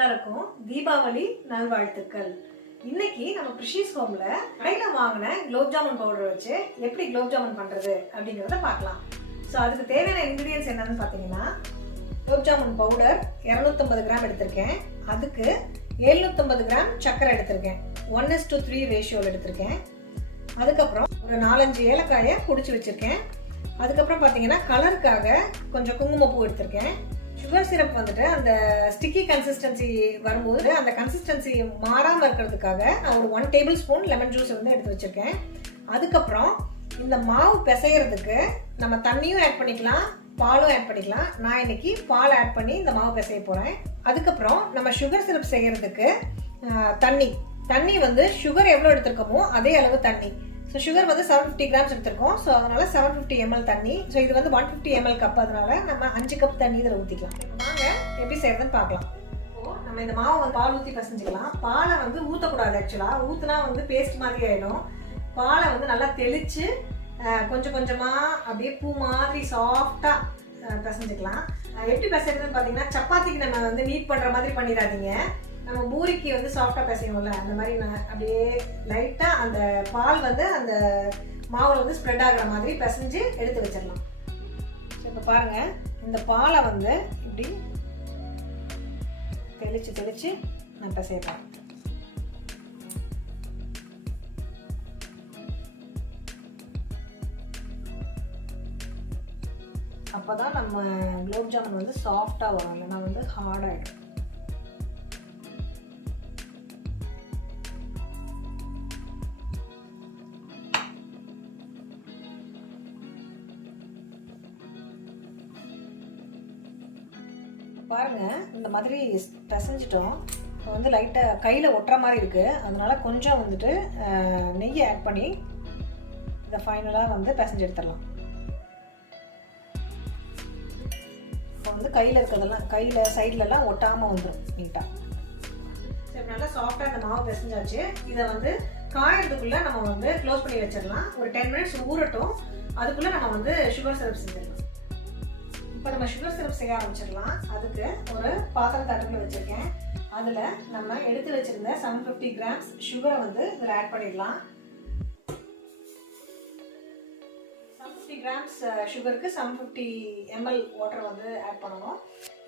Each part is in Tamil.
எல்லாருக்கும் தீபாவளி நல்வாழ்த்துக்கள். இன்னைக்கு நம்ம பிரிஷிஸ் ஹோம்ல கடையில வாங்கின குலோப் ஜாமுன் பவுடர் வச்சு எப்படி குலோப் ஜாமுன் பண்றது அப்படிங்கறத பார்க்கலாம். ஸோ அதுக்கு தேவையான இன்கிரீடியன்ஸ் என்னன்னு பார்த்தீங்கன்னா, குலோப் ஜாமுன் பவுடர் 250 கிராம் எடுத்திருக்கேன். அதுக்கு 750 கிராம் சர்க்கரை எடுத்திருக்கேன். 1:3 ரேஷியோவில் எடுத்திருக்கேன். அதுக்கப்புறம் ஒரு 4-5 ஏலக்காயை பிடிச்சி வச்சிருக்கேன். அதுக்கப்புறம் பார்த்தீங்கன்னா கலருக்காக கொஞ்சம் குங்குமப்பூ எடுத்திருக்கேன். சுகர் சிரப் வந்துட்டு அந்த ஸ்டிக்கி கன்சிஸ்டன்சி வரும்போது அந்த கன்சிஸ்டன்சி மாறாமல் இருக்கிறதுக்காக நான் ஒரு 1 டேபிள் ஸ்பூன் லெமன் ஜூஸ் வந்து எடுத்து வச்சிருக்கேன். அதுக்கப்புறம் இந்த மாவு பிசைகிறதுக்கு நம்ம தண்ணியும் ஆட் பண்ணிக்கலாம், பாலும் ஆட் பண்ணிக்கலாம். நான் இன்னைக்கு பால் ஆட் பண்ணி இந்த மாவு பிசைய போகிறேன். அதுக்கப்புறம் நம்ம சுகர் சிரப் செய்கிறதுக்கு தண்ணி வந்து சுகர் எவ்வளோ எடுத்துருக்கோமோ அதே அளவு தண்ணி. ஸோ சுகர் வந்து 750 கிராம்ஸ் எடுத்திருக்கோம். ஸோ அதனால 750 ml தண்ணி. ஸோ இது வந்து 150 ml கப், அதனால நம்ம 5 கப் தண்ணி இதில் ஊற்றிக்கலாம். வாங்க எப்படி செய்யறதுன்னு பார்க்கலாம். இப்போ நம்ம இந்த மாவை வந்து பால் ஊற்றி பசஞ்சிக்கலாம். பாலை வந்து ஊற்றக்கூடாது. ஆக்சுவலாக ஊற்றினா வந்து பேஸ்ட் மாதிரி ஆகிடும். பாலை வந்து நல்லா தெளித்து கொஞ்சம் கொஞ்சமாக அப்படியே பூ மாதிரி சாஃப்டாக பசஞ்சிக்கலாம். எப்படி பசைறதுன்னு பார்த்தீங்கன்னா, சப்பாத்திக்கு நம்ம வந்து நீட் பண்ணுற மாதிரி பண்ணிடாதீங்க. நம்ம பூரிக்கு வந்து சாஃப்டாக பிசையும்ல, அந்த மாதிரி நான் அப்படியே லைட்டாக அந்த பால் வந்து அந்த மாவில் வந்து ஸ்ப்ரெட் ஆகிற மாதிரி பிசைஞ்சு எடுத்து வச்சிடலாம். ஸோ இப்போ பாருங்கள், இந்த பாலை வந்து இப்படி தெளித்து நான் பிசையலாம். அப்போ தான் நம்ம குலோப் ஜாமுன் வந்து சாஃப்டாக வரும், இல்லைன்னா வந்து ஹார்டாகிடும். பாருங்க, இந்த மாதிரி பிசைஞ்சிட்டோம். இப்போ வந்து லைட்டாக கையில் ஒட்டுற மாதிரி இருக்குது. அதனால கொஞ்சம் வந்துட்டு நெய்யை ஆட் பண்ணி இதை ஃபைனலாக வந்து பிசைஞ்சு எடுத்துடலாம். இப்போ வந்து கையில் இருக்கிறதெல்லாம் கையில் சைட்லலாம் ஒட்டாமல் வந்துடும் நீட்டாக. சரி, நல்லா சாஃப்டாக இந்த மாவு பிசைஞ்சாச்சு. இதை வந்து காயறதுக்குள்ளே நம்ம வந்து க்ளோஸ் பண்ணி வச்சிடலாம். ஒரு 10 மினிட்ஸ் ஊறட்டும். அதுக்குள்ளே நம்ம வந்து சுகர் சிரப் செஞ்சிடலாம். இப்போ நம்ம சுகர் சிரப் செய்ய ஆரம்பிச்சிடலாம். அதுக்கு ஒரு பாத்திரத்தை அடுப்பில் வச்சுருக்கேன். அதில் நம்ம எடுத்து வச்சுருந்த 750 கிராம்ஸ் சுகரை வந்து இதில் ஆட் பண்ணிடலாம். 750 கிராம்ஸ் சுகருக்கு 750 ml வாட்டர் வந்து ஆட் பண்ணணும்.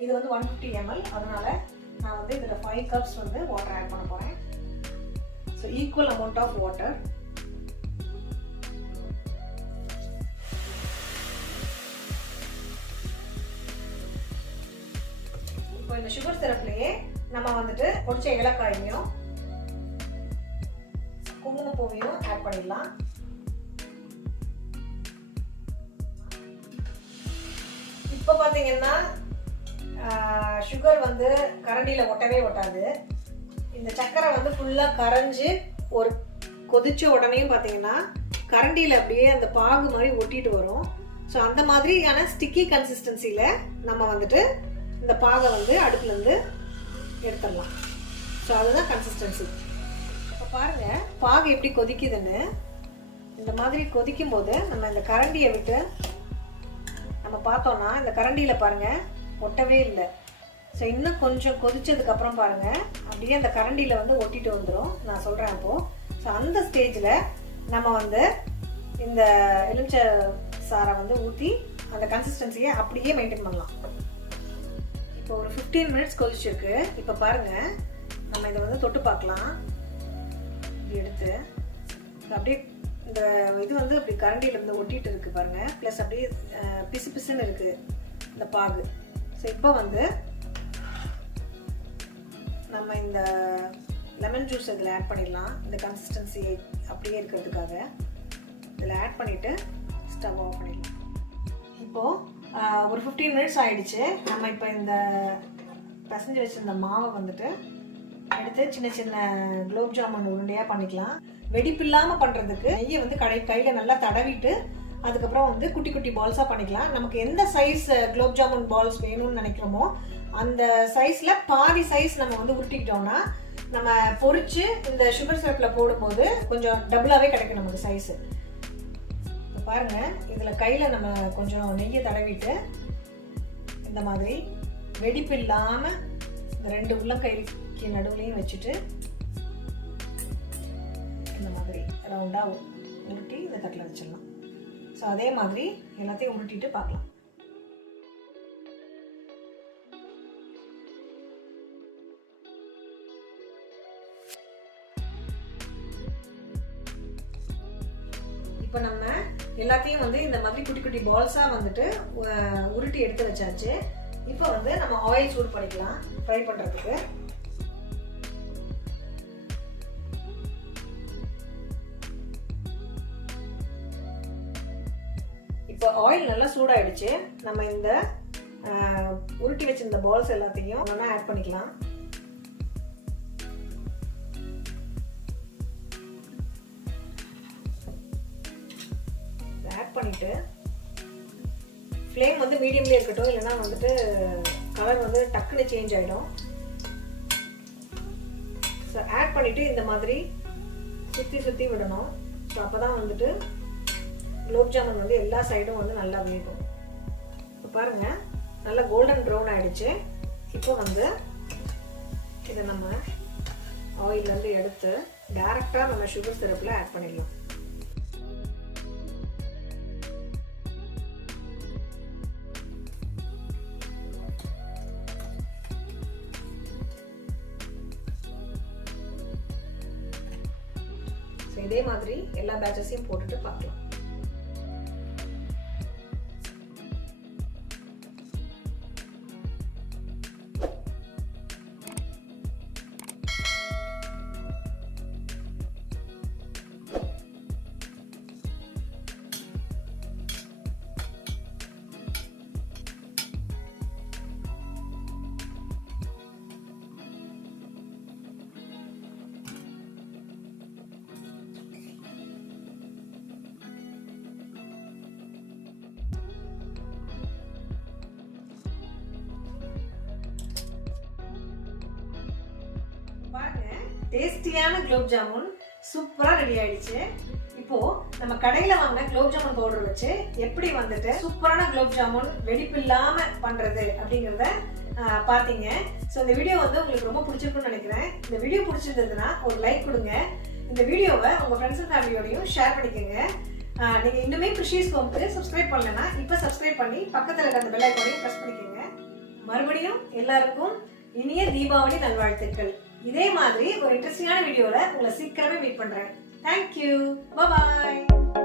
இது வந்து 150 ml, அதனால நான் வந்து இதில் 5 கப்ஸ் வந்து வாட்டர் ஆட் பண்ண போகிறேன். So equal amount of water. இப்போ இந்த சுகர் சிரப்லேயே நம்ம வந்துட்டு பொடிச்ச ஏலக்காயையும் குங்குமப்பூவையும் ஆட் பண்ணிடலாம். இப்போ பார்த்தீங்கன்னா சுகர் வந்து கரண்டியில் ஒட்டவே ஒட்டாது. இந்த சர்க்கரை வந்து ஃபுல்லாக கரைஞ்சி ஒரு கொதிச்ச உடனேயும் பார்த்தீங்கன்னா கரண்டியில் அப்படியே அந்த பாகு மாதிரி ஒட்டிட்டு வரும். ஸோ அந்த மாதிரியான ஸ்டிக்கி கன்சிஸ்டன்சியில் நம்ம வந்துட்டு இந்த பாகை வந்து அடுப்புலேருந்து எடுத்துடலாம். ஸோ அதுதான் கன்சிஸ்டன்சி. இப்போ பாருங்கள், பாகு எப்படி கொதிக்குதுன்னு. இந்த மாதிரி கொதிக்கும் போது நம்ம இந்த கரண்டியை விட்டு நம்ம பார்த்தோன்னா இந்த கரண்டியில் பாருங்கள் ஒட்டவே இல்லை. ஸோ இன்னும் கொஞ்சம் கொதிச்சதுக்கப்புறம் பாருங்கள் அப்படியே அந்த கரண்டியில் வந்து ஒட்டிட்டு வந்துடும். நான் சொல்கிறேன் அப்போது. ஸோ அந்த ஸ்டேஜில் நம்ம வந்து இந்த எலுமிச்சை சாரை வந்து ஊற்றி அந்த கன்சிஸ்டன்சியை அப்படியே மெயின்டைன் பண்ணலாம். இப்போ ஒரு 15 மினிட்ஸ் கொதிச்சிருக்கு. இப்போ பாருங்கள், நம்ம இதை வந்து தொட்டு பார்க்கலாம். இப்படி எடுத்து அப்படியே இந்த இது வந்து அப்படி கரண்டியில் இருந்து ஒட்டிகிட்டு இருக்குது பாருங்கள். ப்ளஸ் அப்படியே பிசு பிசுன்னு இருக்குது இந்த பாகு. ஸோ இப்போ வந்து நம்ம இந்த லெமன் ஜூஸ் இதில் ஆட் பண்ணிடலாம். இந்த கன்சிஸ்டன்சி அப்படியே இருக்கிறதுக்காக இதில் ஆட் பண்ணிவிட்டு ஸ்டவ் ஆஃப் பண்ணிடலாம். இப்போது ஒரு 15 மினிட்ஸ் ஆகிடுச்சு. நம்ம இப்போ இந்த பசஞ்சு வச்சுருந்த மாவை வந்துட்டு எடுத்து சின்ன சின்ன குலோப் ஜாமுன் உருண்டையாக பண்ணிக்கலாம். வெடிப்பு இல்லாமல் பண்ணுறதுக்கு நெய்யை வந்து கையில் நல்லா தடவிட்டு அதுக்கப்புறம் வந்து குட்டி குட்டி பால்ஸாக பண்ணிக்கலாம். நமக்கு எந்த சைஸ் குலோப் ஜாமுன் பால்ஸ் வேணும்னு நினைக்கிறோமோ அந்த சைஸில் பாதி சைஸ் நம்ம வந்து உருட்டிக்கிட்டோம்னா நம்ம பொரிச்சு இந்த சுகர் சிரப்பில் போடும்போது கொஞ்சம் டபுளாகவே கிடைக்கும் நமக்கு சைஸு. பாருங்க, இதில் கையில் நம்ம கொஞ்சம் நெய்யை தடவிட்டு இந்த மாதிரி வெடிப்பு இல்லாமல் இந்த ரெண்டு உள்ளங்கைக்கு நடுவுலையும் வச்சுட்டு இந்த மாதிரி ரவுண்டாக உருட்டி இந்த தட்டில் வச்சிடலாம். ஸோ அதே மாதிரி எல்லாத்தையும் உருட்டிட்டு பார்க்கலாம். இப்போ நம்ம எல்லாத்தையும் வந்து இந்த மாதிரி குட்டி குட்டி பால்ஸாக வந்துட்டு உருட்டி எடுத்து வச்சாச்சு. இப்போ வந்து நம்ம ஆயில் சூடு பண்ணிக்கலாம் ஃப்ரை பண்ணுறதுக்கு. இப்போ ஆயில் நல்லா சூடாயிடுச்சு. நம்ம இந்த உருட்டி வச்சிருந்த பால்ஸ் எல்லாத்தையும் ஒன்றா ஆட் பண்ணிக்கலாம். ஆட் பண்ணிட்டு ஃப்ளேம் வந்து மீடியம்லேயே இருக்கட்டும், இல்லைன்னா வந்துட்டு கலர் வந்து டக்குன்னு சேஞ்ச் ஆகிடும். ஸோ ஆட் பண்ணிவிட்டு இந்த மாதிரி சுற்றி சுற்றி விடணும். ஸோ அப்போ தான் வந்துட்டு குலோப் ஜாமுன் வந்து எல்லா சைடும் வந்து நல்லா வேகும். இப்போ பாருங்கள், நல்லா கோல்டன் ப்ரௌன் ஆகிடுச்சு. இப்போ வந்து இதை நம்ம ஆயிலேருந்து எடுத்து டைரெக்டாக நம்ம சுகர் சிரப்பில் ஆட் பண்ணிடலாம். இதே மாதிரி எல்லா பேட்சஸையும் போட்டுட்டு பார்க்கலாம். டேஸ்டியான குலோப் ஜாமுன் சூப்பரா ரெடி ஆயிடுச்சு. இப்போ நம்ம கடையில வாங்கின குலோப் ஜாமுன் பவுடர் வச்சு எப்படி வந்துட்டு சூப்பரான குலோப் ஜாமுன் வெடிப்பு இல்லாம பண்றது அப்படிங்கறத பாத்தீங்க. ஸோ இந்த வீடியோ வந்து உங்களுக்கு ரொம்ப பிடிச்சிருக்குன்னு நினைக்கிறேன். இந்த வீடியோ பிடிச்சிருந்ததுன்னா ஒரு லைக் கொடுங்க. இந்த வீடியோவை உங்க ஃப்ரெண்ட்ஸ் அண்ட் ஃபேமிலியோடையும் ஷேர் பண்ணிக்கோங்க. நீங்க இன்னுமே ப்ரிஷியஸ் ஹோம்க்கு சப்ஸ்கிரைப் பண்ணலன்னா இப்ப சப்ஸ்கிரைப் பண்ணி பக்கத்துல இருக்க அந்த பெல் ஐகானையும் பிரஸ் பண்ணிக்கோங்க. மறுபடியும் எல்லாருக்கும் இனிய தீபாவளி நல்வாழ்த்துக்கள். இதே மாதிரி ஒரு இன்ட்ரெஸ்டிங்கான வீடியோல உங்களை சீக்கிரமே மீட் பண்றேன். தேங்க்யூ. பாய்.